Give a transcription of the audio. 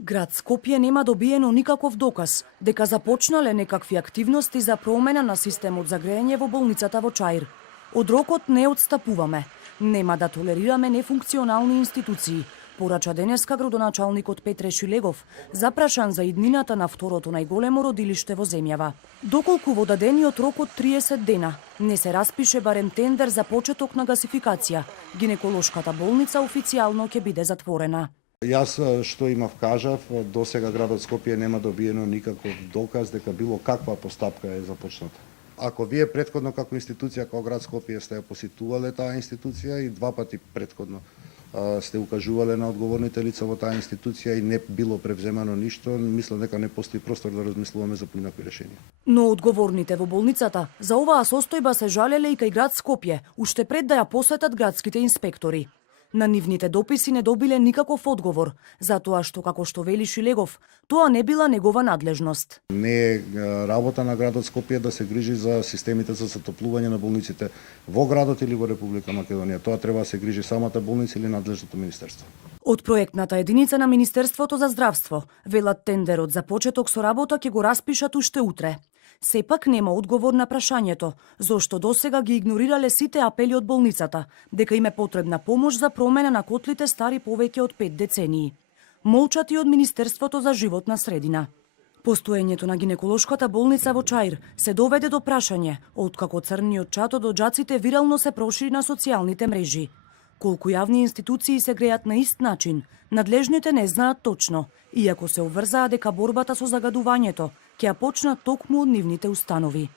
Град Скопје нема добиено никаков доказ дека започнале некакви активности за промена на системот за грејење во болницата во Чаир. Од рокот не отстапуваме. Нема да толерираме нефункционални институции, порача денеска градоначалникот Петре Шилегов, запрашан за иднината на второто најголемо родилиште во земјава. Доколку во дадениот рок од 30 дена не се распише барем тендер за почеток на гасификација, гинеколошката болница официјално ќе биде затворена. Јас што имав кажав, до сега градот Скопје нема добиено никаков доказ дека било каква постапка е започната. Ако вие претходно како институција, како град Скопје сте ја посетувале таа институција и два пати претходно сте укажувале на одговорните лица во таа институција и не било превземано ништо, мислам дека не постои простор да размислуваме за поинакви решенија. Но одговорните во болницата за оваа состојба се жалеле и кај град Скопје, уште пред да ја посетат градските инспектори. На нивните дописи не добиле никаков одговор, затоа што, како што вели Шилегов, тоа не била негова надлежност. Не е работа на градот Скопје да се грижи за системите за затоплување на болниците во градот или во Република Македонија. Тоа треба да се грижи самата болница или надлежното министерство. Од проектната единица на Министерството за здравство велат тендерот за почеток со работа ќе го распишат уште утре. Сепак нема одговор на прашањето, зошто досега ги игнорирале сите апели од болницата, дека им е потребна помош за промена на котлите стари повеќе од 5 децении. Молчат и од Министерството за животна средина. Постоењето на гинеколошката болница во Чаир се доведе до прашање, откако црниот чат од оџаците вирално се прошири на социјалните мрежи. Колку јавни институции се греат на ист начин, надлежните не знаат точно, иако се обврзаа дека борбата со загадувањето ќе ја почнат токму од нивните установи.